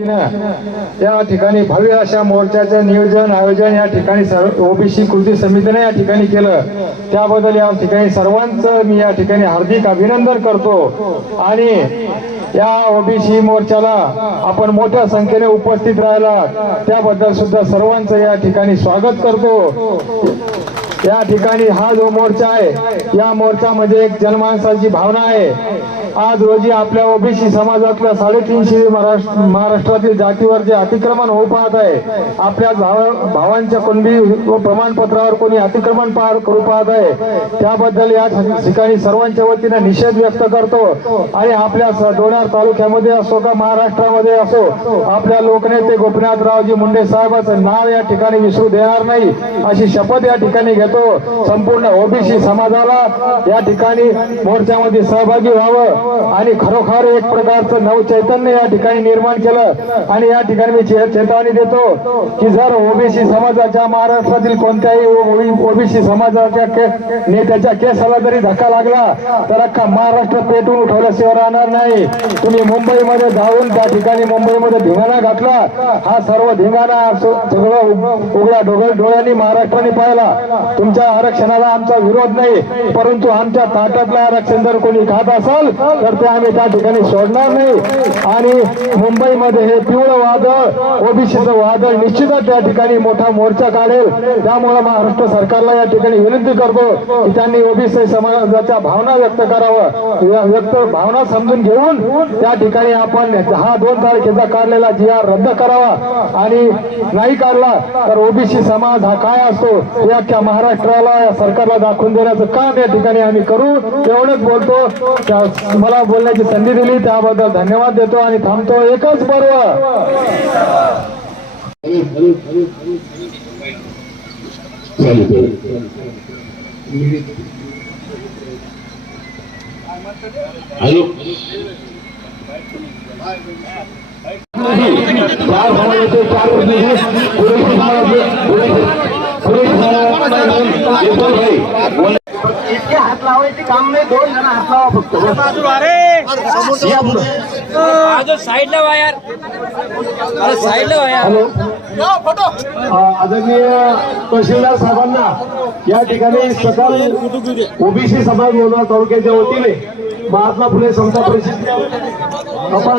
या ठिकाणी भव्य अशा मोर्चाचे नियोजन आयोजन या ठिकाणी ओबीसी कृती समितीने या ठिकाणी केलं, त्याबद्दल या ठिकाणी सर्वांचं मी या ठिकाणी हार्दिक अभिनंदन करतो। आणि या ओबीसी मोर्चाला आपण मोठ्या संख्येने उपस्थित राहिला त्याबद्दल सुद्धा सर्वांचं या ठिकाणी स्वागत करतो। या ठिकाणी हा जो मोर्चा आहे या मोर्चामध्ये एक जनमानसाची भावना आहे। आज रोजी आपल्या ओबीसी समाजातल्या 350 महाराष्ट्रातील जातीवर जे अतिक्रमण होऊ पाहत आहे, आपल्या भावांच्या कुणबी प्रमाणपत्रावर कोणी अतिक्रमण करू पाहत आहे, त्याबद्दल या ठिकाणी सर्वांच्या वतीने निषेध व्यक्त करतो। आणि आपल्या दोडार तालुक्यामध्ये असो का महाराष्ट्रामध्ये असो, आपल्या लोकनेते गोपीनाथरावजी मुंडे साहेबांचं नाव या ठिकाणी विसरू देणार नाही अशी शपथ या ठिकाणी घेतो। संपूर्ण ओबीसी समाजाला या ठिकाणी मोर्चामध्ये सहभागी व्हावं आणि खरोखर एक प्रकारचं नवचैतन्य या ठिकाणी निर्माण केलं। आणि या ठिकाणी मी चेतावणी देतो की जर ओबीसी समाजाच्या महाराष्ट्रातील कोणत्याही ओबीसी समाजाच्या नेत्याच्या केसाला जरी धक्का लागला तर अख्खा महाराष्ट्र पेटून उठवल्याशिवाय राहणार नाही। तुम्ही मुंबईमध्ये जाऊन त्या ठिकाणी मुंबईमध्ये धिंगाणा घातला, हा सर्व धिंगाणा सगळं उघड्या डोळ्यांनी महाराष्ट्राने पाहिला। तुमच्या आरक्षणाला आमचा विरोध नाही, परंतु आमच्या ताटातलं आरक्षण जर कोणी खात असेल तर ते आम्ही त्या ठिकाणी सोडणार नाही। आणि मुंबईमध्ये हे पिवळं वादळ ओबीसीचं वादळ निश्चितच त्या ठिकाणी मोठा मोर्चा काढेल। त्यामुळे महाराष्ट्र सरकारला या ठिकाणी विनंती करतो की त्यांनी ओबीसी समाजाच्या भावना व्यक्त करावं, भावना समजून घेऊन त्या ठिकाणी आपण हा 2 तारखेचा काढलेला GR रद्द करावा। आणि नाही काढला तर ओबीसी समाज हा काय असतो हे अख्ख्या महाराष्ट्राला या सरकारला दाखवून देण्याचं काम या ठिकाणी आम्ही करू। एवढंच बोलतो। मला बोलण्याची संधी दिली त्याबद्दल धन्यवाद देतो आणि थांबतो। एकच पर्व। इतके हात लावायचे काम नाही, 2 जण हात लावा फक्त। साईडला वा यार, साईडला वा यार। आदरणीय तहसीलदार साहेबांना या ठिकाणी सकल ओबीसी समाज लोणार तालुक्याच्या वतीने महात्मा फुले समता परिषद आपण